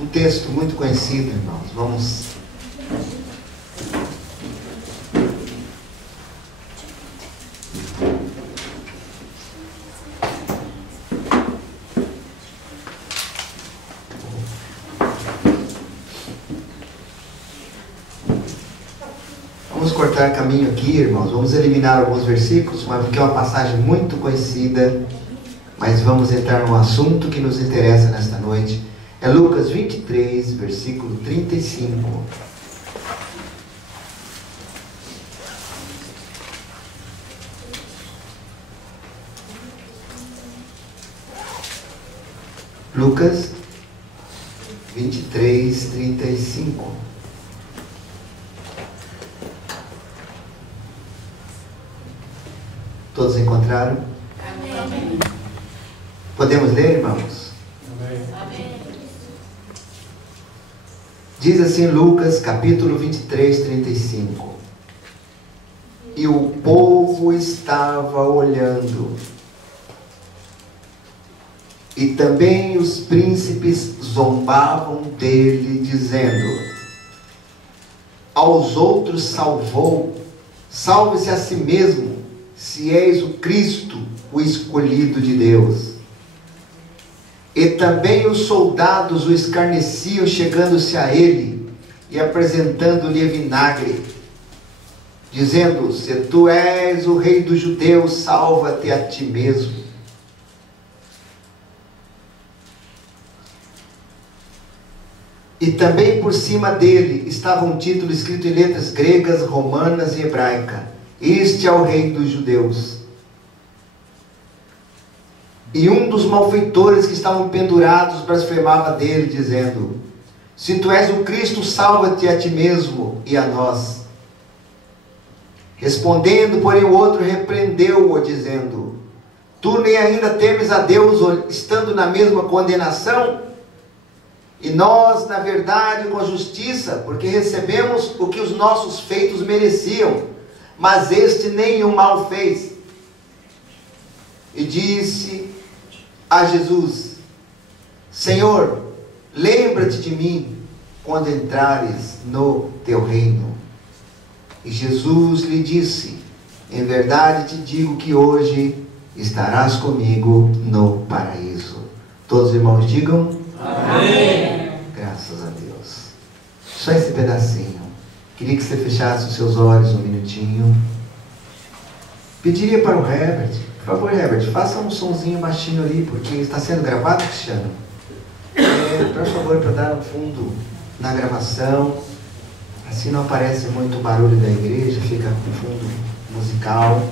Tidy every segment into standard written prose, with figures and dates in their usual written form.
Um texto muito conhecido, irmãos. Vamos cortar caminho aqui, irmãos. Vamos eliminar alguns versículos, mas porque é uma passagem muito conhecida. Mas vamos entrar no assunto que nos interessa nesta noite. É Lucas 23, versículo 35. Lucas 23, 35. Todos encontraram? Amém. Podemos ler, irmãos? Amém. Diz assim Lucas, capítulo 23, 35. E o povo estava olhando, e também os príncipes zombavam dele, dizendo: aos outros salvou, salve-se a si mesmo, se és o Cristo, o escolhido de Deus. E também os soldados o escarneciam, chegando-se a ele e apresentando-lhe vinagre, dizendo: se tu és o rei dos judeus, salva-te a ti mesmo. E também por cima dele estava um título escrito em letras gregas, romanas e hebraica: este é o rei dos judeus. E um dos malfeitores que estavam pendurados blasfemava dele, dizendo: se tu és o Cristo, salva-te a ti mesmo e a nós. Respondendo, porém, o outro repreendeu-o, dizendo: tu nem ainda temes a Deus, estando na mesma condenação? E nós, na verdade, com justiça, porque recebemos o que os nossos feitos mereciam, mas este nenhum mal fez. E disse a Jesus: Senhor, lembra-te de mim quando entrares no teu reino. E Jesus lhe disse: em verdade te digo que hoje estarás comigo no paraíso. Todos os irmãos digam amém. Graças a Deus. Só esse pedacinho. Queria que você fechasse os seus olhos um minutinho. Pediria para o Herbert: por favor, Herbert, faça um sonzinho baixinho ali, porque está sendo gravado, Cristiano. Por favor, para dar um fundo na gravação. Assim não aparece muito o barulho da igreja, fica com fundo musical.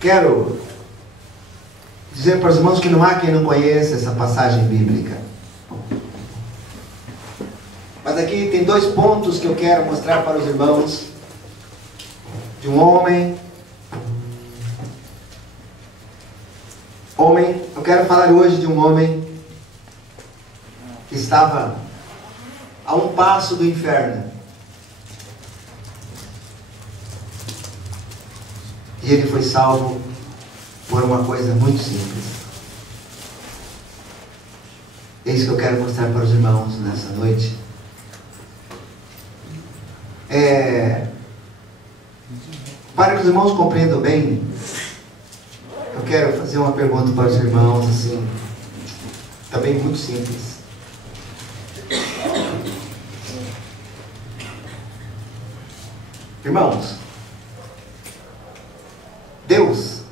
Quero dizer para os irmãos que não há quem não conheça essa passagem bíblica. Mas aqui tem dois pontos que eu quero mostrar para os irmãos. De um homem, eu quero falar hoje de um homem que estava a um passo do inferno. E ele foi salvo por uma coisa muito simples. É isso que eu quero mostrar para os irmãos nessa noite. Para que os irmãos compreendam bem, eu quero fazer uma pergunta para os irmãos, assim, também muito simples. Irmãos, Deus,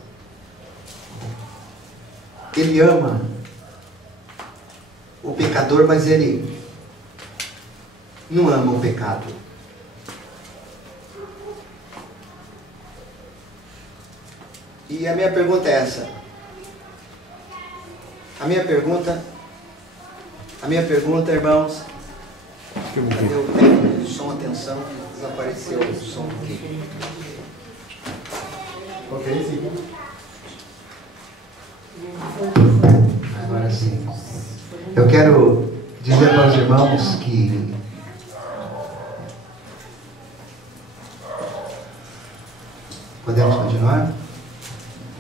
Ele ama o pecador, mas Ele não ama o pecado. E a minha pergunta é essa. A minha pergunta, irmãos, cadê o técnico do som? Atenção, desapareceu o som aqui. Ok, sim. Agora sim. Eu quero dizer para os irmãos que Podemos continuar?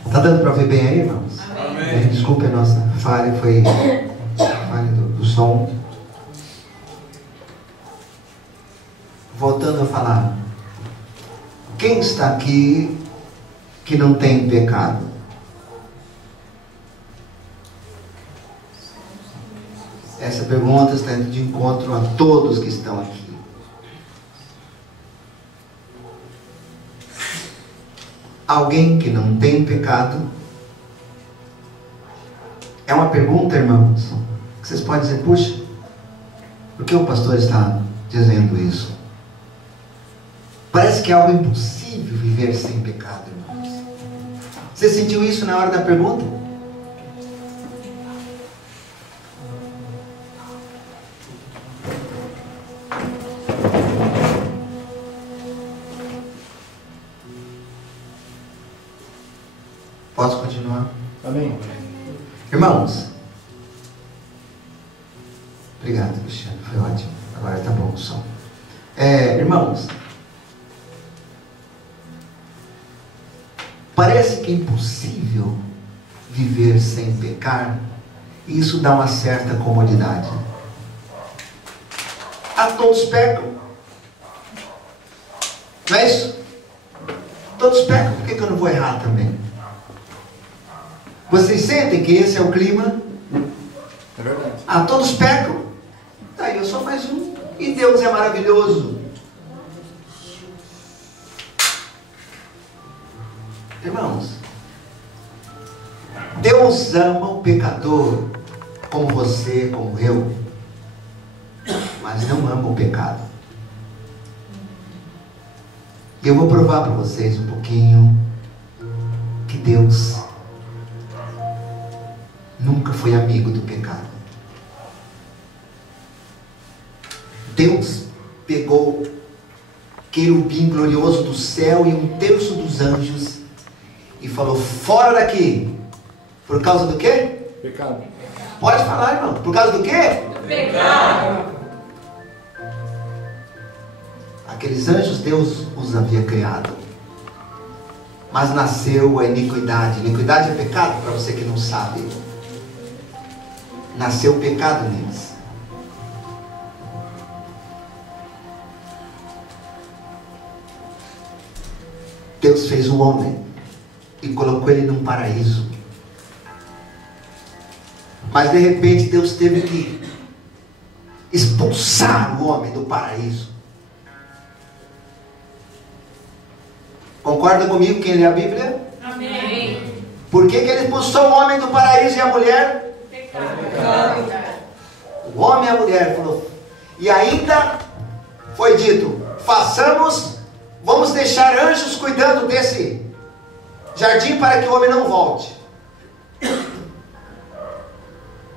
Está dando para ver bem aí, irmãos? Amém. Desculpe a nossa falha, foi falha do som. Voltando a falar. Quem está aqui que não tem pecado? Essa pergunta está indo de encontro a todos que estão aqui. Alguém que não tem pecado? É uma pergunta, irmãos, que vocês podem dizer, puxa, por que o pastor está dizendo isso? Parece que é algo impossível viver sem pecado, irmãos. Você sentiu isso na hora da pergunta? Posso continuar? Amém. Irmãos, obrigado, Cristiano, foi ótimo. Agora tá bom o som. Irmãos, parece que é impossível viver sem pecar, e isso dá uma certa comodidade. Todos pecam, não é isso? Todos pecam, por que eu não vou errar também? Vocês sentem que esse é o clima? É verdade. Todos pecam. Tá, eu sou mais um. E Deus é maravilhoso. Irmãos, Deus ama o pecador como você, como eu, mas não ama o pecado. E eu vou provar para vocês um pouquinho que Deus nunca foi amigo do pecado. Deus pegou querubim glorioso do céu e 1/3 dos anjos e falou, fora daqui. Por causa do quê? Pecado. Pode falar, irmão. Por causa do quê? Pecado. Aqueles anjos Deus os havia criado, mas nasceu a iniquidade. Iniquidade é pecado, para você que não sabe. Nasceu o pecado neles. Deus fez o homem e colocou ele num paraíso. Mas de repente Deus teve que expulsar o homem do paraíso. Concorda comigo quem lê a Bíblia? Amém. Por que ele expulsou o homem do paraíso e a mulher? Pecado. O homem e a mulher falou. E ainda foi dito, vamos deixar anjos cuidando desse jardim para que o homem não volte.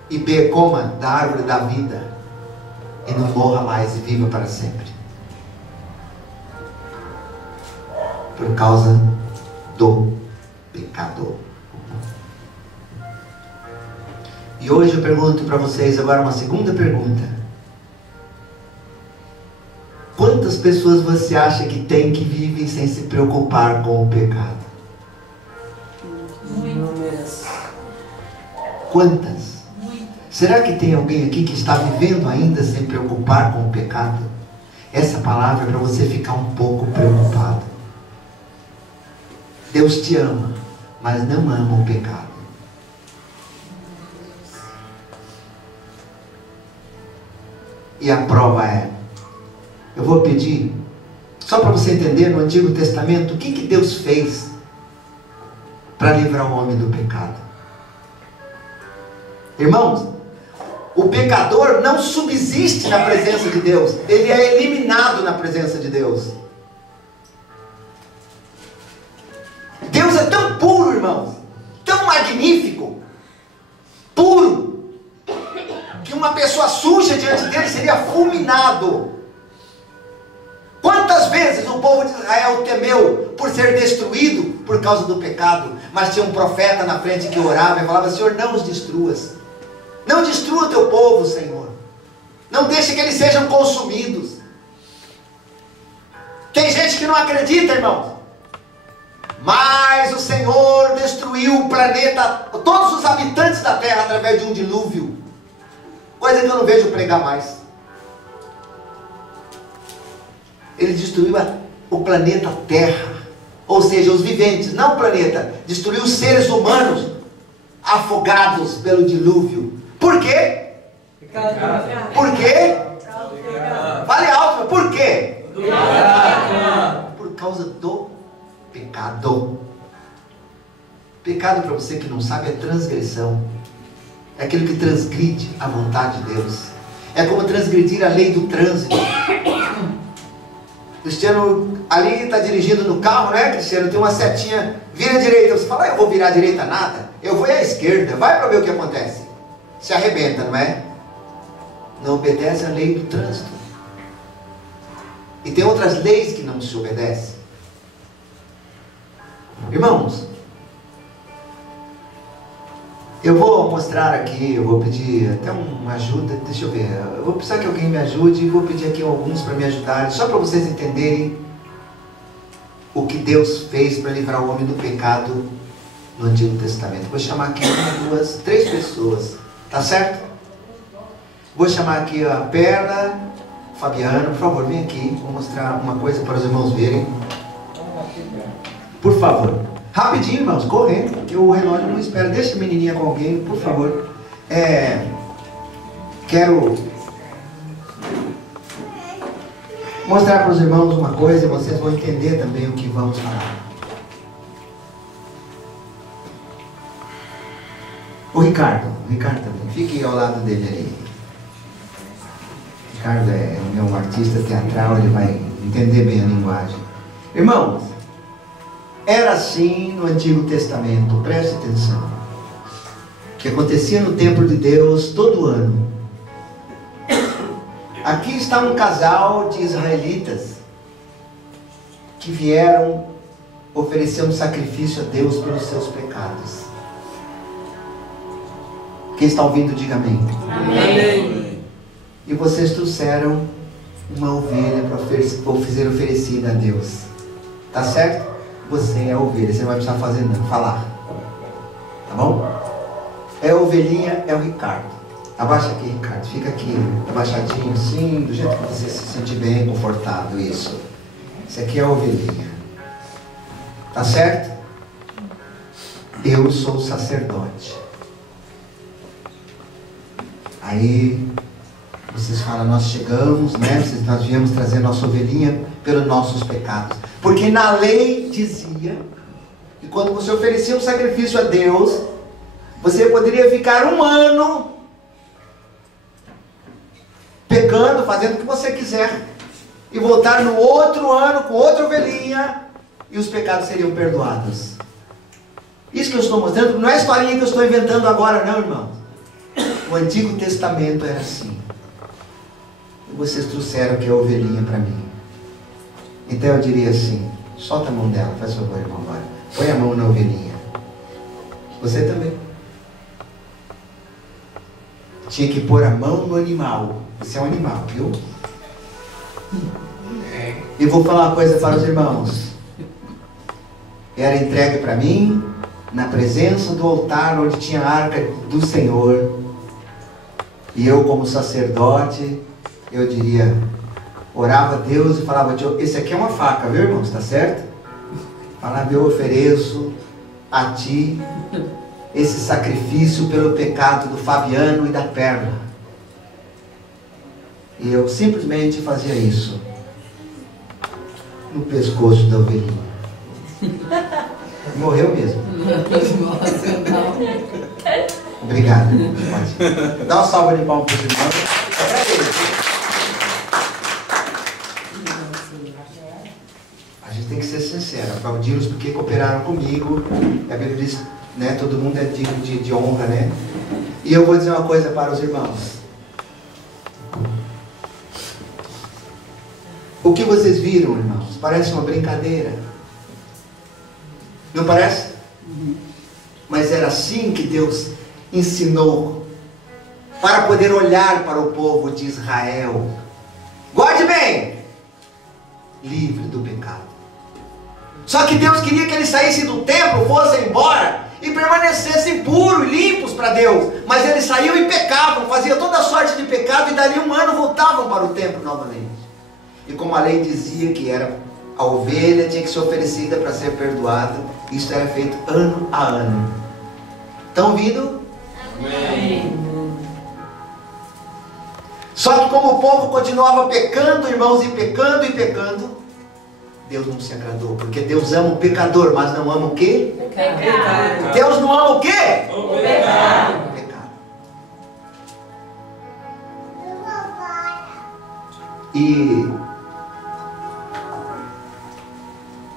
E B, coma da árvore da vida e não morra mais e viva para sempre. Por causa do pecador. E hoje eu pergunto para vocês agora uma segunda pergunta. Quantas pessoas você acha que tem que vivem sem se preocupar com o pecado? Muitas. Quantas? Será que tem alguém aqui que está vivendo ainda sem preocupar com o pecado? Essa palavra é para você ficar um pouco preocupado. Deus te ama, mas não ama o pecado. E a prova é, eu vou pedir, só para você entender, no Antigo Testamento, o que Deus fez para livrar o homem do pecado. Irmãos, o pecador não subsiste na presença de Deus, ele é eliminado na presença de Deus. Deus é tão puro, irmãos, tão magnífico, puro, que uma pessoa suja diante dele seria fulminado. Quantas vezes o povo de Israel temeu por ser destruído por causa do pecado, mas tinha um profeta na frente que orava e falava, Senhor, não os destruas, não destrua o teu povo, Senhor, não deixe que eles sejam consumidos. Tem gente que não acredita, irmãos. Mas o Senhor destruiu o planeta, todos os habitantes da terra através de um dilúvio. Coisa que eu não vejo pregar mais. Ele destruiu o planeta Terra, ou seja, os viventes, não o planeta. Destruiu os seres humanos afogados pelo dilúvio. Por quê? Por quê? Fale alto, por quê? Por causa do pecado. Pecado, para você que não sabe, é transgressão. É aquilo que transgride a vontade de Deus. É como transgredir a lei do trânsito. Cristiano ali está dirigindo no carro, né, Cristiano? Tem uma setinha, vira à direita. Você fala, eu vou virar à direita nada. Eu vou à esquerda. Vai para ver o que acontece. Se arrebenta, não é? Não obedece a lei do trânsito. E tem outras leis que não se obedecem. Irmãos, eu vou mostrar aqui, eu vou pedir até uma ajuda, deixa eu ver, eu vou precisar que alguém me ajude e vou pedir aqui alguns para me ajudarem, só para vocês entenderem o que Deus fez para livrar o homem do pecado no Antigo Testamento. Vou chamar aqui 1, 2, 3 pessoas, tá certo? Vou chamar aqui a Perla, Fabiano, por favor, vem aqui, vou mostrar uma coisa para os irmãos verem. Por favor. Rapidinho, irmãos, correndo, que o relógio não espera. Deixa a menininha com alguém, por favor. Quero mostrar para os irmãos uma coisa, e vocês vão entender também o que vamos falar. O Ricardo também, fique ao lado dele ali. Ricardo é um artista teatral, ele vai entender bem a linguagem. Irmãos, era assim no Antigo Testamento, preste atenção, que acontecia no templo de Deus todo ano. Aqui está um casal de israelitas que vieram oferecer um sacrifício a Deus pelos seus pecados. Quem está ouvindo, diga amém. Amém. E vocês trouxeram uma ovelha para ser oferecida a Deus. Tá certo? Você é a ovelha, você não vai precisar fazer nada, falar. Tá bom? É a ovelhinha, é o Ricardo. Abaixa aqui, Ricardo. Fica aqui, abaixadinho, assim, do jeito que você se sentir bem, confortável. Isso. Esse aqui é a ovelhinha. Tá certo? Eu sou o sacerdote. Aí vocês falam, nós chegamos, né? Nós viemos trazer nossa ovelhinha pelos nossos pecados. Porque na lei dizia que quando você oferecia um sacrifício a Deus, você poderia ficar 1 ano pecando, fazendo o que você quiser, e voltar no outro ano com outra ovelhinha, e os pecados seriam perdoados. Isso que eu estou mostrando não é historinha que eu estou inventando agora, não, irmão. O Antigo Testamento era assim. E vocês trouxeram que é a ovelhinha para mim. Então eu diria assim, solta a mão dela, faz favor, irmão, agora. Põe a mão na ovelhinha. Você também. Tinha que pôr a mão no animal. Você é um animal, viu? E vou falar uma coisa para os irmãos. Era entregue para mim, na presença do altar onde tinha a arca do Senhor. E eu, como sacerdote, eu diria, orava a Deus e falava, esse aqui é uma faca, viu, irmãos? Está certo? Falava, eu ofereço a ti esse sacrifício pelo pecado do Fabiano e da Perla. E eu simplesmente fazia isso no pescoço da ovelhinha. Morreu mesmo. Obrigado. Pode. Dá uma salva de palmas para os irmãos. A gente tem que ser sincero. Aplaudi-los porque cooperaram comigo. A Bíblia diz, né, todo mundo é digno de honra, né? E eu vou dizer uma coisa para os irmãos. O que vocês viram, irmãos, parece uma brincadeira. Não parece? Mas era assim que Deus ensinou para poder olhar para o povo de Israel. Guarde bem! Livre do pecado. Só que Deus queria que eles saíssem do templo, fossem embora e permanecessem puros e limpos para Deus. Mas eles saíam e pecavam, faziam toda sorte de pecado, e dali um ano voltavam para o templo novamente. E como a lei dizia que era a ovelha tinha que ser oferecida para ser perdoada, isso era feito ano a ano. Estão ouvindo? Amém. Só que como o povo continuava pecando, irmãos, e pecando e pecando, Deus não se agradou, porque Deus ama o pecador, mas não ama o quê? Pecado. Deus não ama o quê? O pecado. O pecado.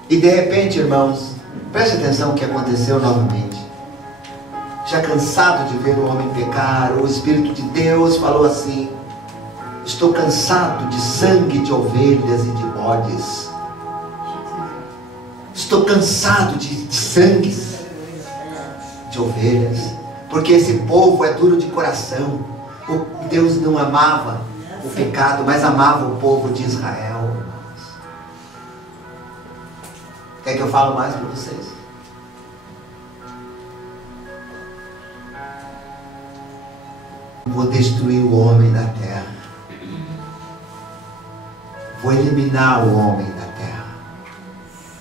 E de repente, irmãos, preste atenção o que aconteceu novamente. Já cansado de ver o homem pecar, o Espírito de Deus falou assim: estou cansado de sangue de ovelhas e de bodes. Estou cansado de sangue de ovelhas, porque esse povo é duro de coração. Deus não amava o pecado, mas amava o povo de Israel. Quer que eu fale mais para vocês? Vou destruir o homem da terra. Vou eliminar o homem da terra.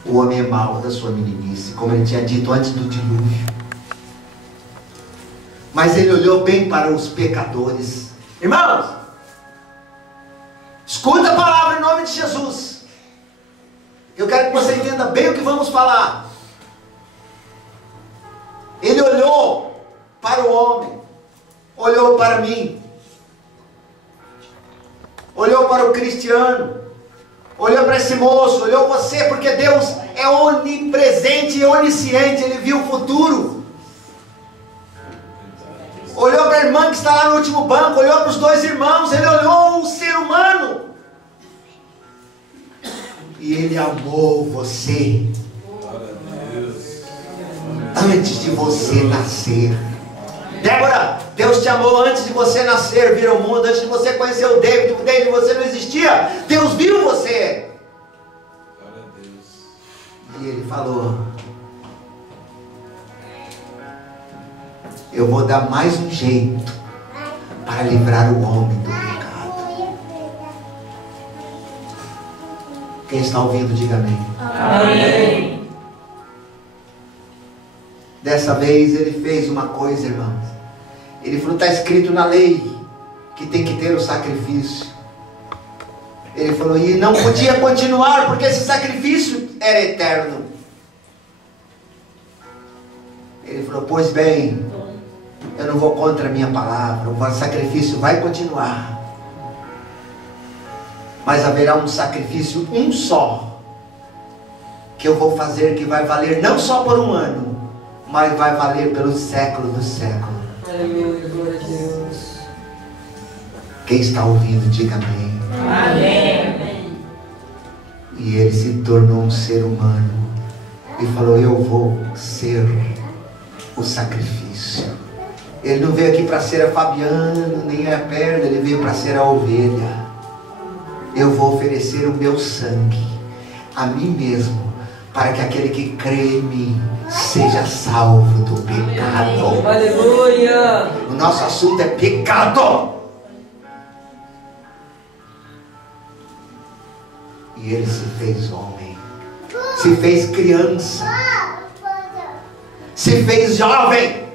O homem é mau da sua meninice, como ele tinha dito antes do dilúvio. Mas ele olhou bem para os pecadores. Irmãos, escuta a palavra em nome de Jesus. Eu quero que você entenda bem o que vamos falar. Ele olhou para o homem, olhou para mim, olhou para o cristiano, olhou para esse moço, olhou você, porque Deus é onipresente e onisciente, Ele viu o futuro. Olhou para a irmã que está lá no último banco, olhou para os dois irmãos, Ele olhou o ser humano. E Ele amou você antes de você nascer. Débora, Deus te amou antes de você nascer, vir ao mundo, antes de você conhecer o David, você não existia. Deus viu você. E Ele falou: eu vou dar mais um jeito para livrar o homem do pecado. Quem está ouvindo, diga amém. Amém. Dessa vez Ele fez uma coisa, irmãos. Ele falou: está escrito na lei que tem que ter o sacrifício. Ele falou: e não podia continuar, porque esse sacrifício era eterno. Ele falou: pois bem, eu não vou contra a minha palavra, o sacrifício vai continuar. Mas haverá um sacrifício, um só, que eu vou fazer, que vai valer não só por um ano, mas vai valer pelos séculos dos séculos. Aleluia, glória a Deus. Quem está ouvindo, diga amém. Amém. E ele se tornou um ser humano e falou: eu vou ser o sacrifício. Ele não veio aqui para ser a Fabiana, nem a perna, ele veio para ser a ovelha. Eu vou oferecer o meu sangue a mim mesmo, para que aquele que crê em mim seja salvo do pecado. Aleluia. O nosso assunto é pecado. E ele se fez homem, se fez criança, se fez jovem,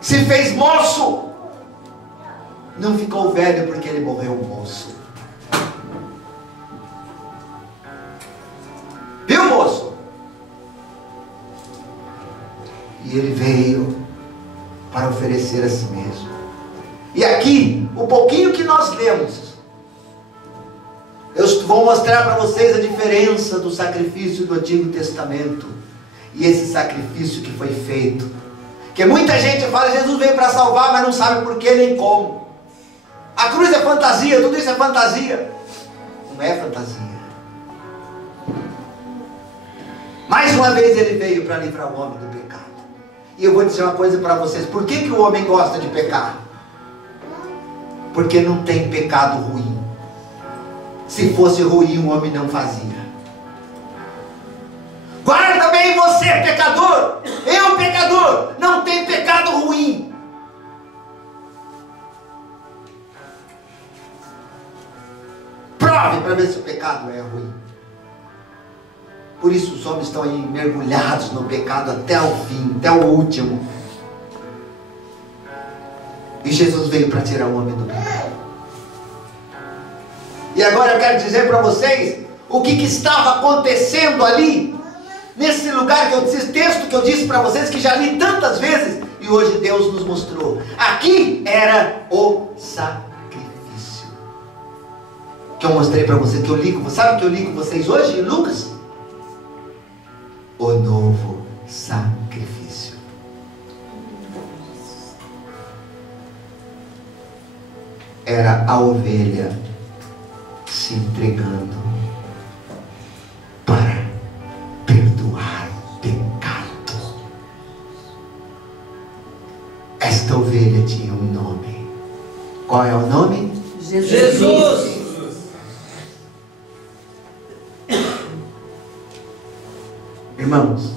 se fez moço. Não ficou velho porque ele morreu moço. Viu, moço? E ele veio para oferecer a si mesmo. E aqui, o pouquinho que nós lemos, eu vou mostrar para vocês a diferença do sacrifício do Antigo Testamento e esse sacrifício que foi feito. Porque muita gente fala: Jesus veio para salvar, mas não sabe por que nem como. A cruz é fantasia, tudo isso é fantasia. Não é fantasia. Mais uma vez ele veio para livrar o homem do pecado. E eu vou dizer uma coisa para vocês: por que o homem gosta de pecar? Porque não tem pecado ruim. Se fosse ruim, o homem não fazia. Você é pecador, eu pecador, não tem pecado ruim. Prove para ver se o pecado é ruim. Por isso os homens estão aí mergulhados no pecado até o fim, até o último. E Jesus veio para tirar o homem do pecado. E agora eu quero dizer para vocês o que estava acontecendo ali, nesse lugar, esse texto que eu disse para vocês, que já li tantas vezes, e hoje Deus nos mostrou. Aqui era o sacrifício, que eu mostrei para vocês, que eu li com vocês. Sabe o que eu li com vocês hoje, Lucas? O novo sacrifício. Era a ovelha se entregando para perdoar pecados. Esta ovelha tinha um nome. Qual é o nome? Jesus. Irmãos,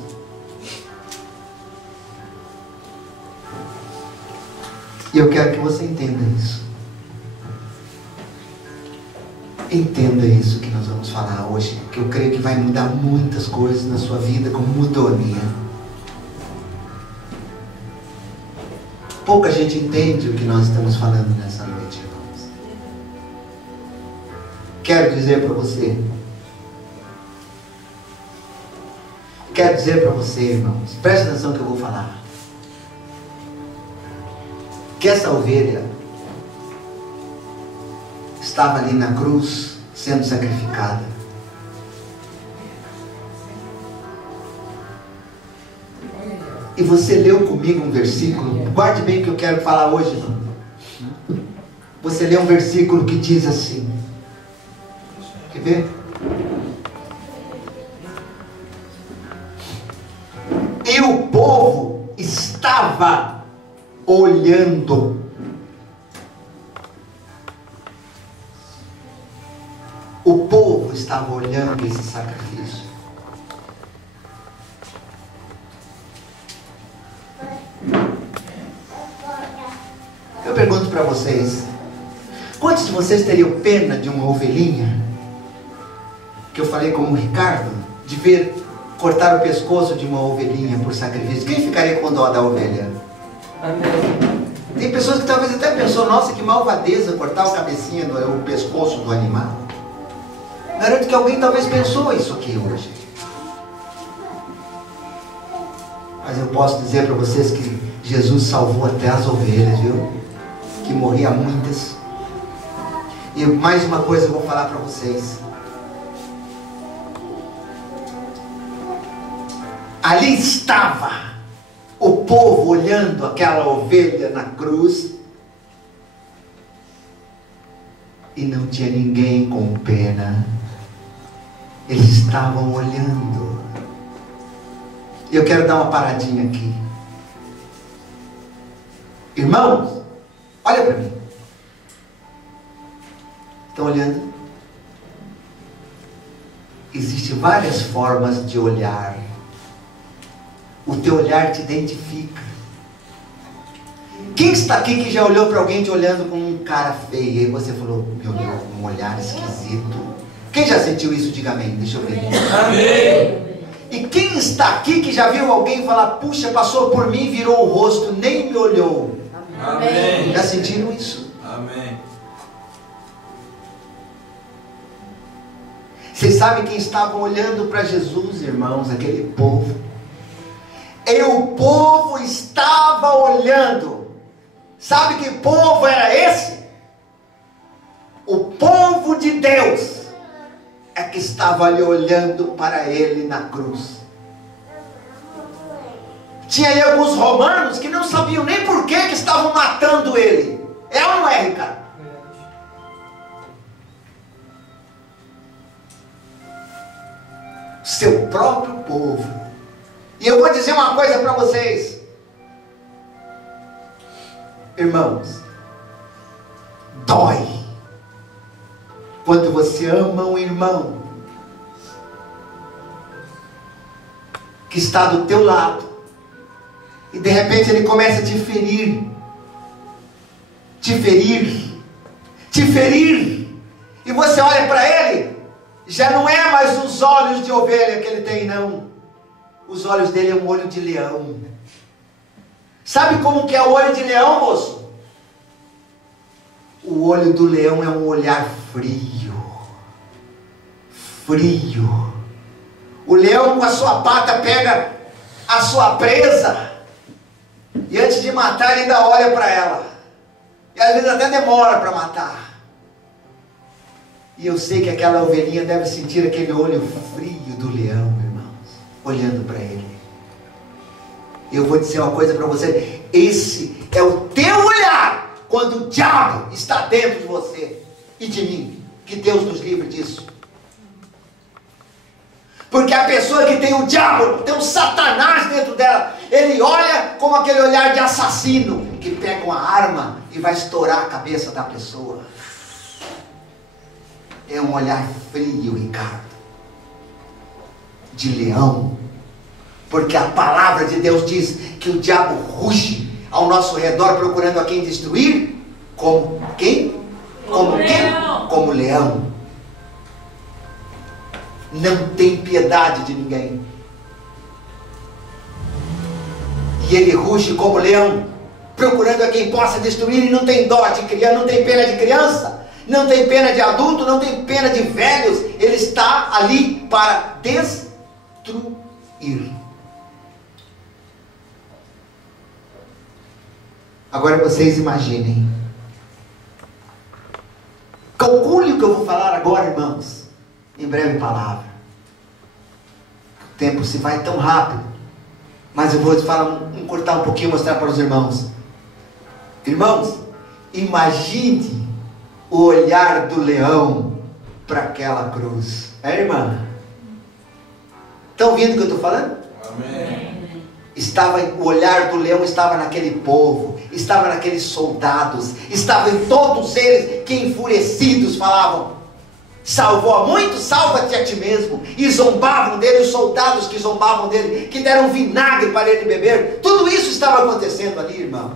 e eu quero que você entenda isso. Entenda isso que nós vamos falar hoje, que eu creio que vai mudar muitas coisas na sua vida, como mudou a minha. Pouca gente entende o que nós estamos falando nessa noite, irmãos. Quero dizer para você, irmãos, preste atenção no que eu vou falar. Que essa ovelha estava ali na cruz, sendo sacrificada. E você leu comigo um versículo, guarde bem o que eu quero falar hoje, irmão. Você leu um versículo que diz assim, quer ver? E o povo estava olhando. O povo estava olhando esse sacrifício. Eu pergunto para vocês, quantos de vocês teriam pena de uma ovelhinha? Que eu falei com o Ricardo, de ver cortar o pescoço de uma ovelhinha por sacrifício. Quem ficaria com dó da ovelha? Amém. Tem pessoas que talvez até pensou, nossa, que malvadeza cortar o cabecinha, o pescoço do animal. Garanto que alguém talvez pensou isso aqui hoje. Mas eu posso dizer para vocês que Jesus salvou até as ovelhas, viu? Que morria muitas. E mais uma coisa eu vou falar para vocês. Ali estava o povo olhando aquela ovelha na cruz. E não tinha ninguém com pena. Eles estavam olhando. Eu quero dar uma paradinha aqui. Irmãos, olha para mim. Estão olhando? Existem várias formas de olhar. O teu olhar te identifica. Quem está aqui que já olhou para alguém te olhando com um cara feio? E você falou, meu Deus, um olhar esquisito. Quem já sentiu isso? Diga amém. Deixa eu ver. Amém. E quem está aqui que já viu alguém falar, puxa, passou por mim, virou o rosto, nem me olhou? Amém. Já sentiram isso? Amém. Vocês sabem quem estava olhando para Jesus, irmãos? Aquele povo. E o povo estava olhando. Sabe que povo era esse? O povo de Deus é que estava ali olhando para ele na cruz. Tinha ali alguns romanos que não sabiam nem por que estavam matando ele. É ou não é, Ricardo? Seu próprio povo. E eu vou dizer uma coisa para vocês, irmãos, dói quando você ama um irmão que está do teu lado, e de repente ele começa a te ferir, e você olha para ele, já não é mais os olhos de ovelha que ele tem, não. Os olhos dele é um olho de leão. Sabe como que é o olho de leão, moço? O olho do leão é um olhar frio. O leão com a sua pata pega a sua presa, e antes de matar ele ainda olha para ela, e às vezes até demora para matar. E eu sei que aquela ovelhinha deve sentir aquele olho frio do leão, irmãos, olhando para ele. Eu vou dizer uma coisa para você: esse é o teu olhar quando o diabo está dentro de você e de mim. Que Deus nos livre disso. Porque a pessoa que tem o diabo, tem o Satanás dentro dela, ele olha como aquele olhar de assassino, que pega uma arma e vai estourar a cabeça da pessoa. É um olhar frio, Ricardo, de leão. Porque a palavra de Deus diz que o diabo ruge ao nosso redor procurando a quem destruir. Como quem? Como quem? Como leão. Não tem piedade de ninguém. E ele ruge como leão, procurando a quem possa destruir, e não tem dó de criança, não tem pena de criança, não tem pena de adulto, não tem pena de velhos. Ele está ali para destruir. Agora vocês imaginem. Calcule o que eu vou falar agora, irmãos, em breve palavra. O tempo se vai tão rápido, mas eu vou falar, cortar um pouquinho e mostrar para os irmãos. Irmãos, imagine o olhar do leão para aquela cruz. É, irmã? Estão ouvindo o que eu estou falando? Amém. O olhar do leão estava naquele povo, estava naqueles soldados, estava em todos eles que enfurecidos falavam: salvou a muitos, salva-te a ti mesmo. E zombavam dele, os soldados que zombavam dele, que deram vinagre para ele beber. Tudo isso estava acontecendo ali, irmão.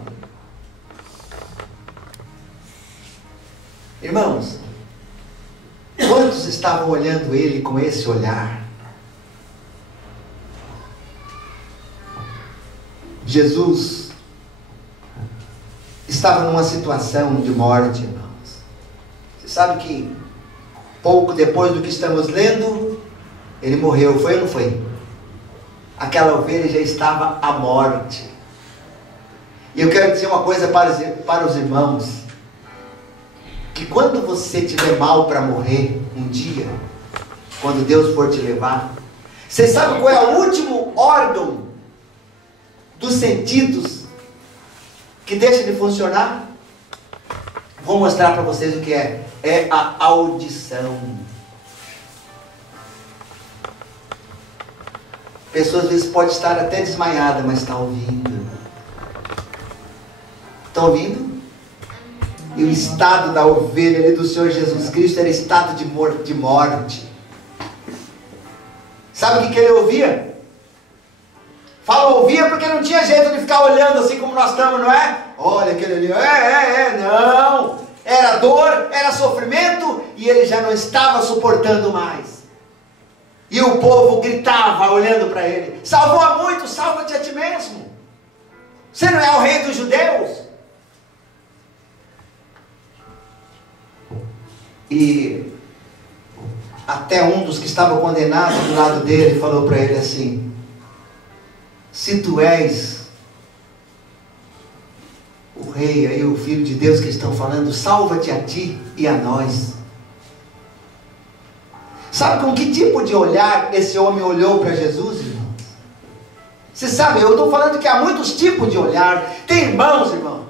Irmãos, quantos estavam olhando ele com esse olhar? Jesus estava numa situação de morte, irmãos. Você sabe que pouco depois do que estamos lendo, ele morreu, foi ou não foi? Aquela ovelha já estava à morte. E eu quero dizer uma coisa para os irmãos, que quando você tiver mal para morrer um dia, quando Deus for te levar, você sabe qual é o último órgão dos sentidos que deixa de funcionar? Vou mostrar para vocês o que é. É a audição. A pessoa às vezes pode estar até desmaiada, mas está ouvindo. Estão ouvindo? E o estado da ovelha ali do Senhor Jesus Cristo era estado de morte. Sabe o que ele ouvia? Fala ouvia porque não tinha jeito de ficar olhando assim como nós estamos, não é? Olha aquele ali, não. Era dor, era sofrimento, e ele já não estava suportando mais. E o povo gritava olhando para ele: salvou a muitos, salva-te a ti mesmo. Você não é o rei dos judeus? E até um dos que estavam condenados do lado dele falou para ele assim: se tu és o rei, aí o filho de Deus que estão falando, salva-te a ti e a nós. Sabe com que tipo de olhar esse homem olhou para Jesus, irmãos? Você sabe, eu estou falando que há muitos tipos de olhar. Tem irmãos, irmão,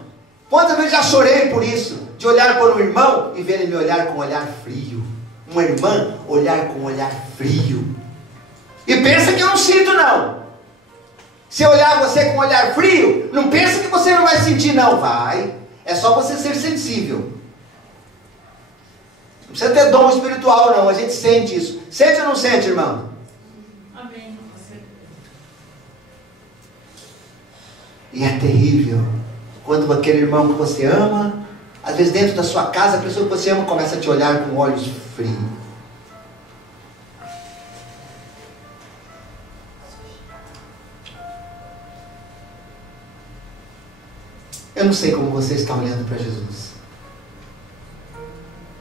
quantas vezes já chorei por isso, de olhar para um irmão e ver ele me olhar com um olhar frio, uma irmã olhar com um olhar frio, e pensa que eu não sinto não. Se eu olhar você com um olhar frio, não pensa que você não vai sentir, não. Vai. É só você ser sensível. Não precisa ter dom espiritual, não. A gente sente isso. Sente ou não sente, irmão? Amém. E é terrível quando aquele irmão que você ama, às vezes dentro da sua casa, a pessoa que você ama começa a te olhar com olhos frios. Eu não sei como você está olhando para Jesus,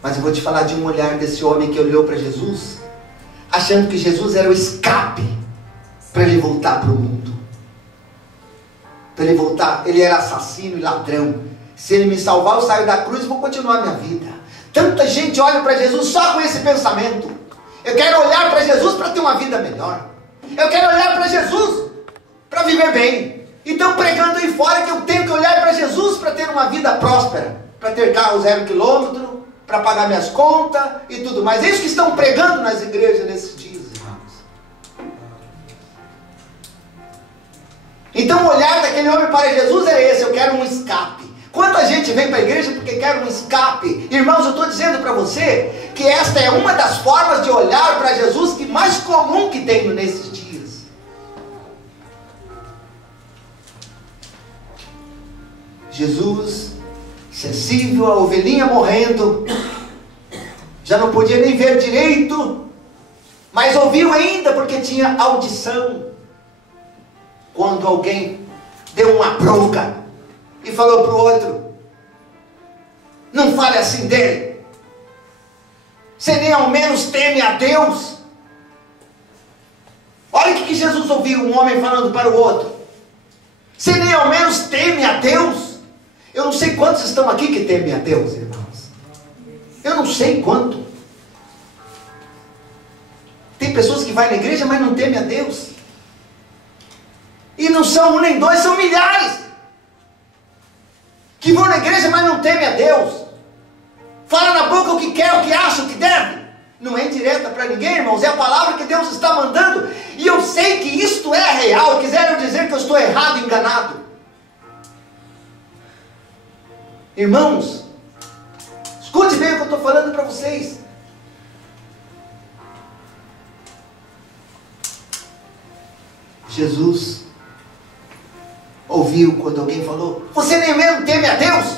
mas eu vou te falar de um olhar desse homem que olhou para Jesus, achando que Jesus era o escape para ele voltar para o mundo. Para ele voltar, ele era assassino e ladrão. Se ele me salvar, eu saio da cruz e vou continuar minha vida. Tanta gente olha para Jesus só com esse pensamento. Eu quero olhar para Jesus para ter uma vida melhor. Eu quero olhar para Jesus para viver bem. Então pregando aí fora que eu tenho que olhar para Jesus para ter uma vida próspera, para ter carro 0 km, para pagar minhas contas e tudo mais. É isso que estão pregando nas igrejas nesses dias, irmãos. Então o olhar daquele homem para Jesus é esse: eu quero um escape. Quanta gente vem para a igreja porque quer um escape? Irmãos, eu estou dizendo para você que esta é uma das formas de olhar para Jesus que mais comum que tem nesses dias. Jesus, sensível, a ovelhinha morrendo, já não podia nem ver direito, mas ouviu ainda porque tinha audição. Quando alguém deu uma bronca e falou para o outro: não fale assim dele, você nem ao menos teme a Deus. Olha o que Jesus ouviu, um homem falando para o outro: você nem ao menos teme a Deus. Eu não sei quantos estão aqui que temem a Deus, irmãos. Eu não sei quanto. Tem pessoas que vão na igreja, mas não temem a Deus. E não são um nem dois, são milhares que vão na igreja, mas não temem a Deus. Fala na boca o que quer, o que acha, o que deve. Não é indireta para ninguém, irmãos. É a palavra que Deus está mandando. E eu sei que isto é real. Quiseram dizer que eu estou errado, enganado. Irmãos, escute bem o que eu estou falando para vocês. Jesus ouviu quando alguém falou: você nem mesmo teme a Deus?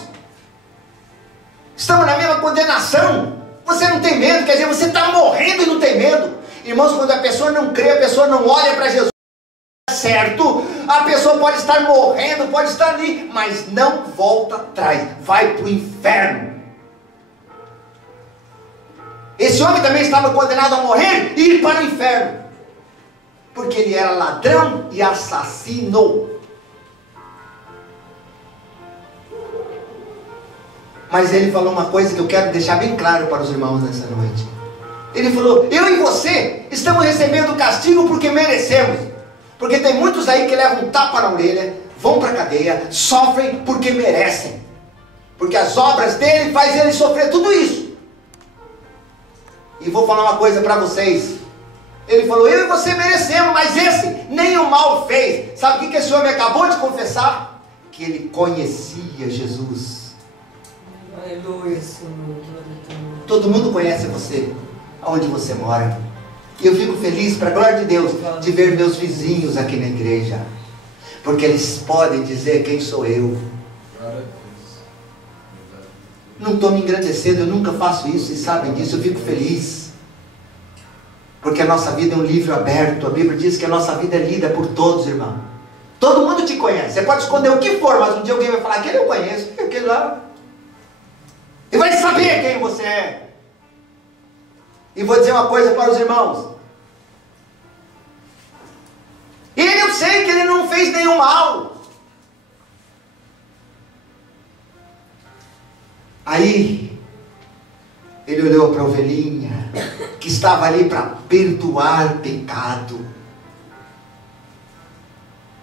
Estamos na mesma condenação. Você não tem medo, quer dizer, você está morrendo e não tem medo. Irmãos, quando a pessoa não crê, a pessoa não olha para Jesus, certo? A pessoa pode estar morrendo, pode estar ali, mas não volta atrás, vai para o inferno. Esse homem também estava condenado a morrer e ir para o inferno, porque ele era ladrão e assassino. Mas ele falou uma coisa que eu quero deixar bem claro para os irmãos nessa noite. Ele falou: eu e você estamos recebendo o castigo porque merecemos. Porque tem muitos aí que levam um tapa na orelha, vão para a cadeia, sofrem porque merecem. Porque as obras dele fazem ele sofrer tudo isso. E vou falar uma coisa para vocês. Ele falou: eu e você merecemos, mas esse nem o mal fez. Sabe o que esse homem acabou de confessar? Que ele conhecia Jesus. Aleluia, Senhor. Todo mundo conhece você, aonde você mora. E eu fico feliz, para a glória de Deus, de ver meus vizinhos aqui na igreja, porque eles podem dizer quem sou eu. Não estou me engrandecendo, eu nunca faço isso, e sabem disso. Eu fico feliz, porque a nossa vida é um livro aberto. A Bíblia diz que a nossa vida é lida por todos, irmão. Todo mundo te conhece, você pode esconder o que for, mas um dia alguém vai falar: aquele eu conheço, aquele lá, e vai saber quem você é. E vou dizer uma coisa para os irmãos: ele, eu sei que ele não fez nenhum mal. Aí ele olhou para a ovelhinha que estava ali para perdoar pecado.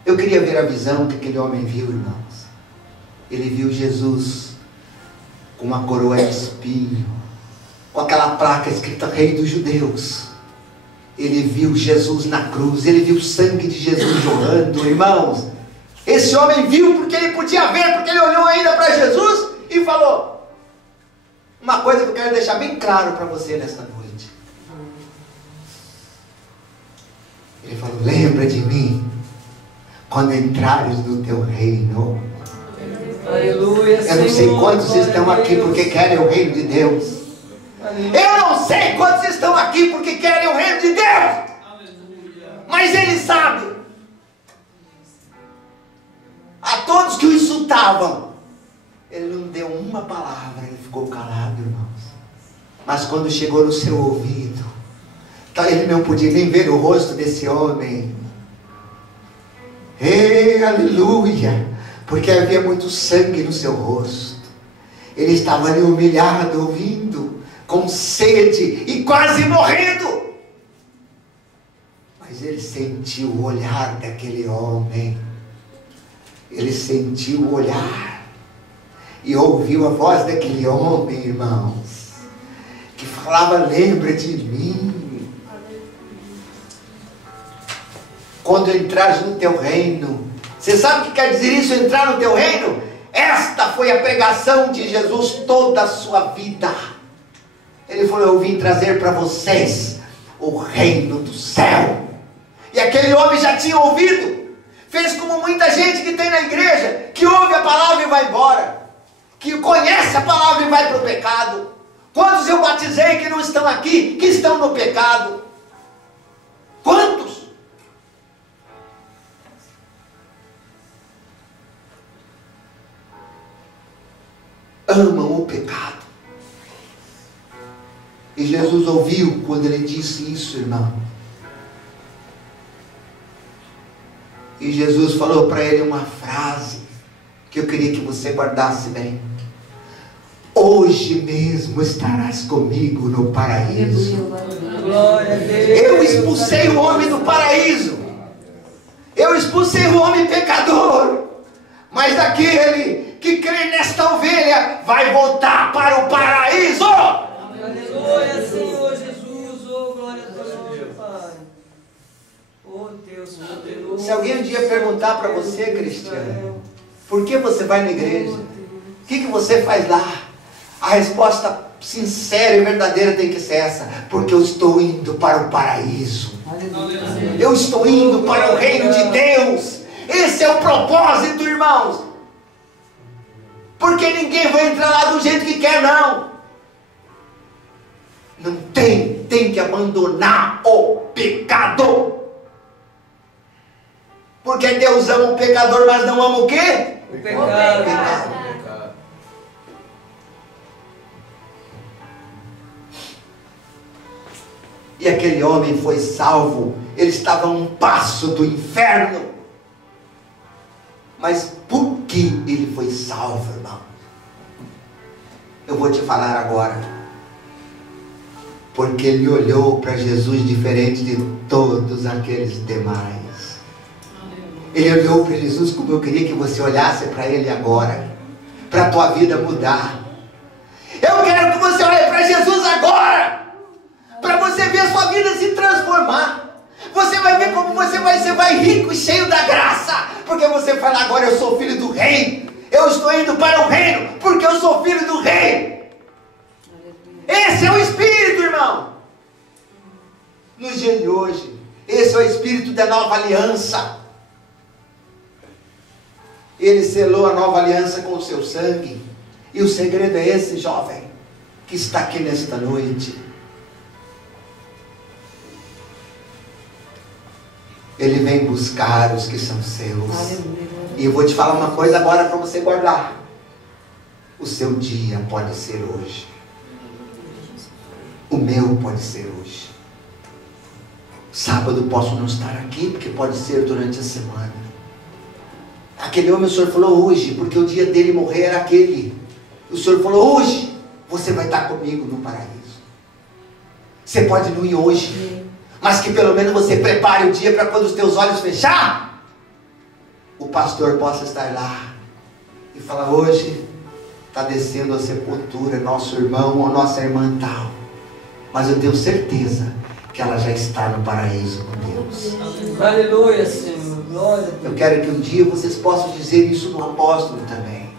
Eu queria ver a visão que aquele homem viu, irmãos. Ele viu Jesus com uma coroa de espinho, com aquela placa escrita Rei dos Judeus. Ele viu Jesus na cruz, ele viu o sangue de Jesus jorrando, irmãos. Esse homem viu porque ele podia ver, porque ele olhou ainda para Jesus e falou uma coisa que eu quero deixar bem claro para você nesta noite. Ele falou: lembra de mim quando entrares no teu reino. Aleluia, Eu não sei quantos estão aqui porque querem o reino de Deus. Eu não sei quantos estão aqui porque querem o reino de Deus. Mas Ele sabe. A todos que o insultavam, Ele não deu uma palavra, Ele ficou calado, irmãos. Mas quando chegou no seu ouvido, Ele não podia nem ver o rosto desse homem. Ei, aleluia! Porque havia muito sangue no seu rosto. Ele estava ali humilhado, ouvindo, com sede e quase morrendo. Mas ele sentiu o olhar daquele homem. Ele sentiu o olhar e ouviu a voz daquele homem, irmãos, que falava: lembra de mim. Quando entrares no teu reino. Você sabe o que quer dizer isso, entrar no teu reino? Esta foi a pregação de Jesus toda a sua vida. Ele falou: eu vim trazer para vocês o reino do céu. E aquele homem já tinha ouvido. Fez como muita gente que tem na igreja, que ouve a palavra e vai embora, que conhece a palavra e vai para o pecado. Quantos eu batizei que não estão aqui, que estão no pecado? Quantos? Amam o pecado. E Jesus ouviu quando ele disse isso, irmão. E Jesus falou para ele uma frase que eu queria que você guardasse bem: hoje mesmo estarás comigo no paraíso. Eu expulsei o homem do paraíso. Eu expulsei o homem pecador. Mas daquele que crê nesta ovelha vai voltar para o paraíso. Aleluia, Senhor Jesus. Oh, glória a Deus, Pai. Oh, Deus, poderoso. Se alguém um dia perguntar para você, Cristiano, por que você vai na igreja? O que você faz lá? A resposta sincera e verdadeira tem que ser essa: porque eu estou indo para o paraíso. Eu estou indo para o reino de Deus. Esse é o propósito, irmãos. Porque ninguém vai entrar lá do jeito que quer, não. Não tem que abandonar o pecado. Porque Deus ama o pecador, mas não ama o quê? O pecado. E aquele homem foi salvo. Ele estava a um passo do inferno. Mas por que ele foi salvo, irmão? Eu vou te falar agora. Porque ele olhou para Jesus diferente de todos aqueles demais. Ele olhou para Jesus como eu queria que você olhasse para ele agora. Para a tua vida mudar. Eu quero que você olhe para Jesus agora. Para você ver a sua vida se transformar. Você vai ver como você vai rico e cheio da graça. Porque você fala: agora eu sou filho do rei. Eu estou indo para o reino porque eu sou filho do rei. Esse é o Espírito, irmão. Nos dias de hoje, esse é o Espírito da nova aliança. Ele selou a nova aliança com o seu sangue. E o segredo é esse, jovem, que está aqui nesta noite. Ele vem buscar os que são seus. E eu vou te falar uma coisa agora para você guardar. O seu dia pode ser hoje. O meu pode ser hoje. Sábado posso não estar aqui, porque pode ser durante a semana. Aquele homem, o Senhor falou hoje, porque o dia dele morrer era aquele. O Senhor falou: hoje você vai estar comigo no paraíso. Você pode não ir hoje, mas que pelo menos você prepare o dia para quando os teus olhos fechar, o pastor possa estar lá e falar: hoje está descendo a sepultura nosso irmão ou nossa irmã tal, mas eu tenho certeza que ela já está no paraíso com Deus. Aleluia, Senhor. Glória a Deus. Eu quero que um dia vocês possam dizer isso do apóstolo também.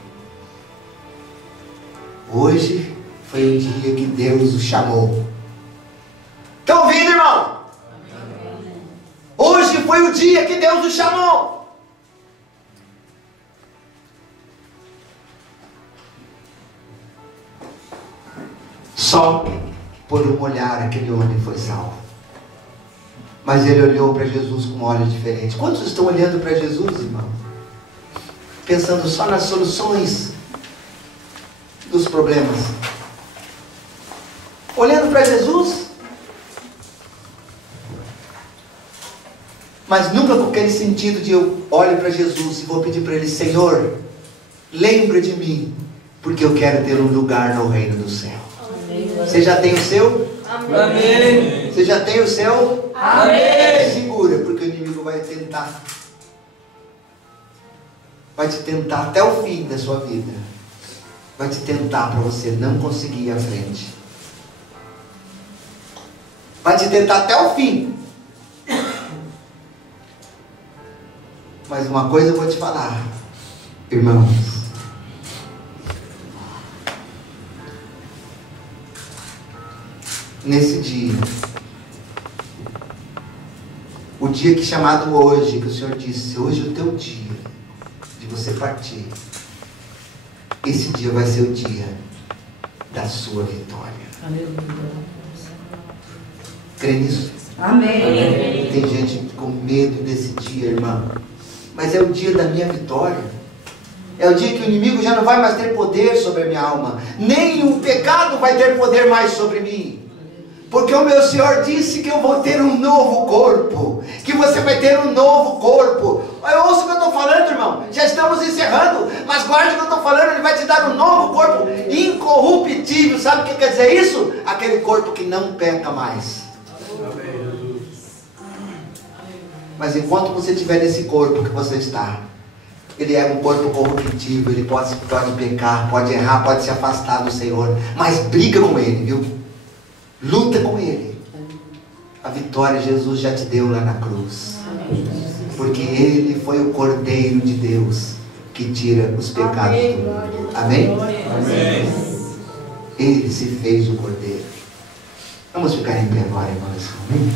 Hoje foi o dia que Deus o chamou. Estão ouvindo, irmão? Hoje foi o dia que Deus o chamou. Só por um olhar aquele homem foi salvo. Mas ele olhou para Jesus com olhos diferentes. Quantos estão olhando para Jesus, irmão? Pensando só nas soluções dos problemas. Olhando para Jesus, mas nunca com aquele sentido de eu olho para Jesus e vou pedir para Ele: Senhor, lembra de mim, porque eu quero ter um lugar no reino do céu. Você já tem o seu? Amém. Você já tem o seu? Amém. Segura, porque o inimigo vai tentar. Vai te tentar até o fim da sua vida. Vai te tentar para você não conseguir ir à frente. Vai te tentar até o fim. Mas uma coisa eu vou te falar, irmãos. Nesse dia, o dia que chamado hoje, que o Senhor disse: hoje é o teu dia de você partir. Esse dia vai ser o dia da sua vitória. Crê nisso? Amém. Tem gente com medo desse dia, irmão. Mas é o dia da minha vitória. É o dia que o inimigo já não vai mais ter poder sobre a minha alma. Nem o pecado vai ter poder mais sobre mim. Porque o meu Senhor disse que eu vou ter um novo corpo. Que você vai ter um novo corpo. Eu ouço o que eu estou falando, irmão. Já estamos encerrando. Mas guarde o que eu estou falando. Ele vai te dar um novo corpo incorruptível. Sabe o que quer dizer isso? Aquele corpo que não peca mais. Mas enquanto você estiver nesse corpo que você está, ele é um corpo corruptível. Ele pode pecar, pode errar, pode se afastar do Senhor. Mas briga com ele, viu? Luta com ele. A vitória Jesus já te deu lá na cruz. Porque ele foi o Cordeiro de Deus que tira os pecados do mundo. Amém? Amém. Ele se fez o Cordeiro. Vamos ficar em pé agora, irmãos. Amém?